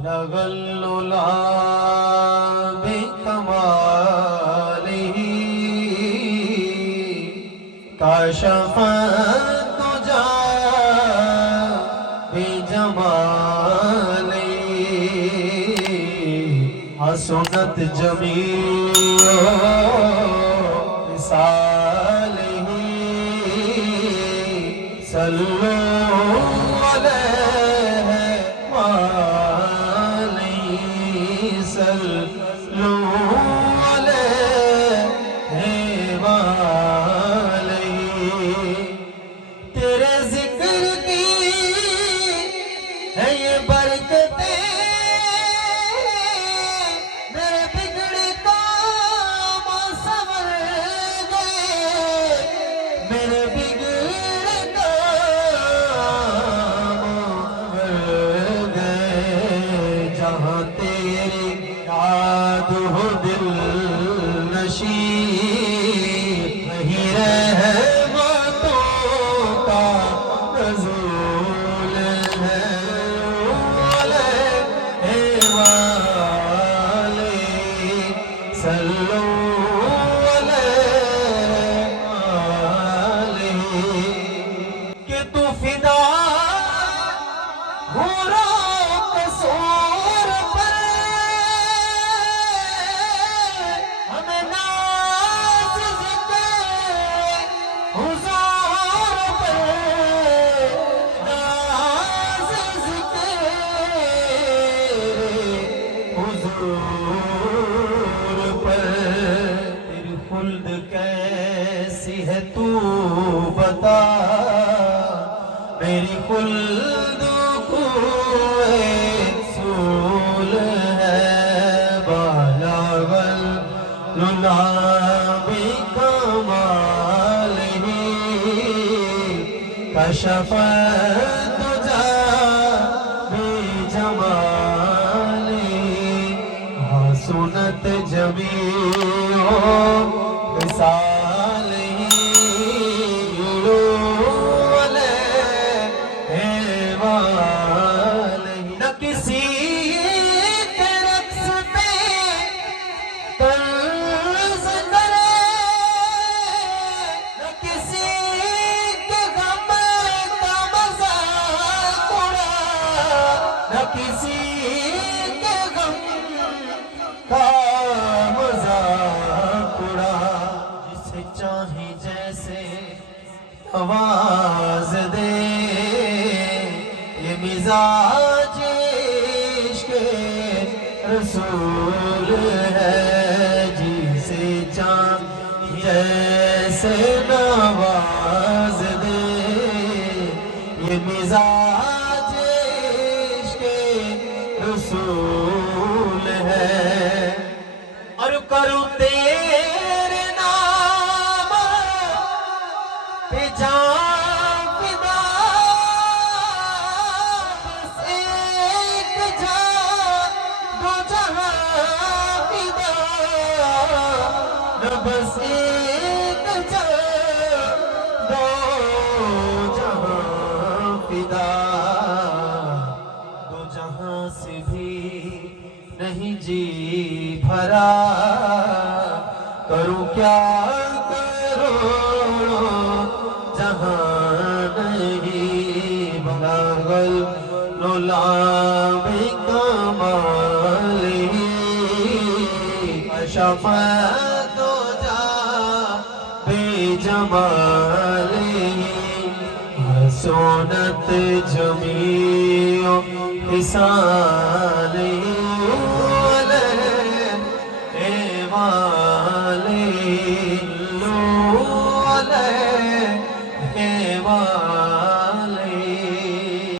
بلغ العلا بکمالہ کاشف الدجا بجمالہ حسنت جمیع خصالہ صلو علیہ وآلہ صلو علیہ وآلہ تیرے ذکر کی ہے یہ برکتیں میرے بگڑے کام سنور گئے میرے بگڑے کام سنور گئے جہاں تیری یاد ہو دل نشین وہیں رحمتوں کا نزول ہے علیہ وآلہ صلو علیہ وآلہ کہ تو فدا ہو قصور پر ہمیں ناز ذکر حضور پر ناز ذکر حضور پر تیری خلد کیسی ہے تو بتا میری خلد کوئے سول ہے بلغ العلا بکمالہ کشف الدجا بجمالہ حسنت جمیع خصالہ نہ کسی کے رقص پہ طرز کرے نہ کسی کے غم کا مذاق اڑا نہ کسی کے غم کا مذاق اڑا جسے چاہے جیسے آواز دے یہ مزاج عشق رسول ہے جسے چاہے جیسے نواز دے یہ مزاج عشق رسول ہے اور کروں تیرے نام پہ جان فدا بس ایک جان دو جہاں فدا نہ بس ایک جان دو جہاں فدا دو جہاں سے بھی نہیں جی بھرا کروں کیا کروں جہاں نہیں بلغ العلا بکمالہ کشف الدجا بجمالہ حسنت جمیع خصالہ علیہ وآلہ